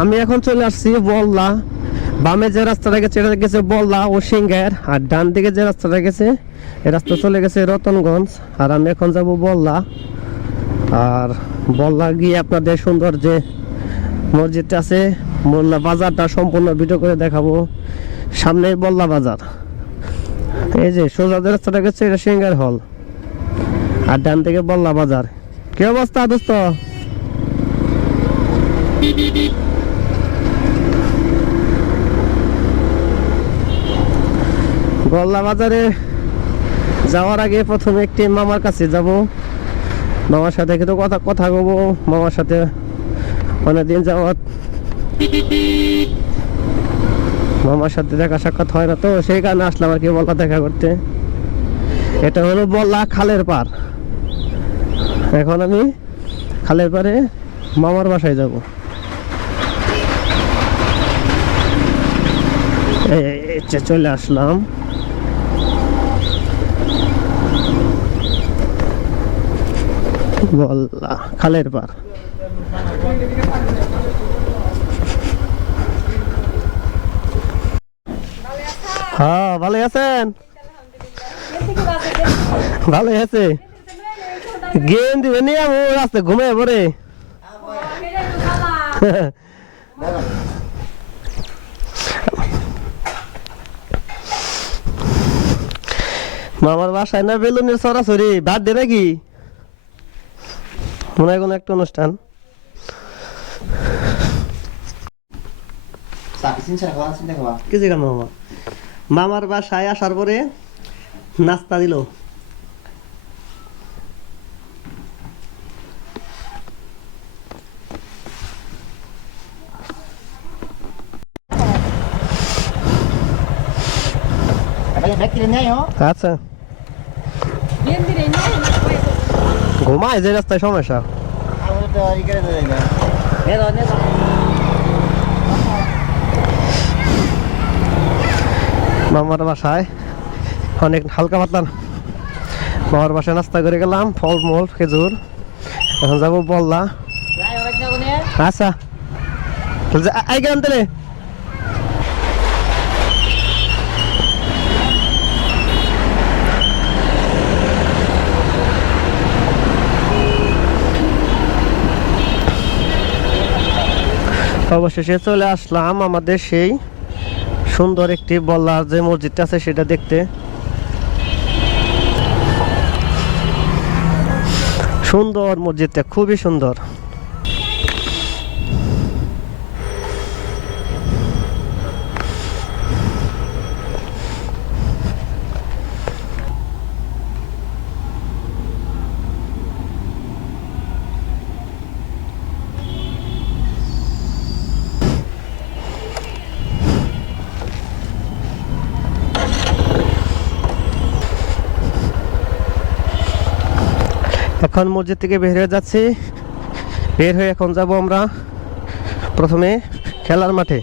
আমি এখন চলে আসছি বল্লা বামে যে রাস্তাটা গেছে, এটা গেছে বল্লা ও সিঙ্গার। আর ডান দিকে যে রাস্তাটা গেছে, এ রাস্তা চলে গেছে রতনগঞ্জ। আর আমি এখন যাব বল্লা আর বল্লা গিয়ে আপনাদের সুন্দর যে মসজিদটা আছে, মোল্লা বাজারটা সম্পূর্ণ ভিডিও করে দেখাবো। সামনে বল্লা বাজার। এই যে সোজা যে রাস্তাটা গেছে, এটা সিঙ্গার হল। আর ডান থেকে বল্লা বাজার। কি অবস্থা দোস্ত? গল্লা বাজারে যাওয়ার আগে প্রথমে একটি মামার কাছে যাব। মামার সাথে কিন্তু কথা কথা কব মামার সাথে অনেকদিন যাওয়ার মামার সাথে দেখা সাক্ষাৎ হয় না তো, সেই কারণে আসলাম আর কি বল্লা দেখা করতে। এটা হলো বল্লা খালের পার এখন আমি খালের পারে মামার বাসায় যাব। চলে আসলাম। বল্লা, খালের পার হ্যাঁ ভালো আছেন? ভালো আছে। গেম দিবে নি আমি রাস্তায় ঘুমে পরে মামার বাসায় না বেলুনের সরাসরি বাদ দে নাকি? মনে হয় কোনো একটা অনুষ্ঠান। কিছু কেন মামা মামার বাসায় আসার পরে নাস্তা দিল। আচ্ছা। ঘুমায় যে রাস্তায় সমস্যা. মামার বাসায় অনেক হালকা পাতলা মামার বাসায় নাস্তা করে গেলাম ফল মূল খেজুর। এখন যাব বললা. আচ্ছা। আই গেলাম তাহলে। অবশেষে চলে আসলাম আমাদের সেই সুন্দর একটি বল্লার যে মসজিদটা আছে সেটা দেখতে। সুন্দর মসজিদটা, খুবই সুন্দর। এখন মসজিদ থেকে বের হয়ে যাচ্ছি। বের হয়ে এখন যাব আমরা প্রথমে খেলার মাঠে।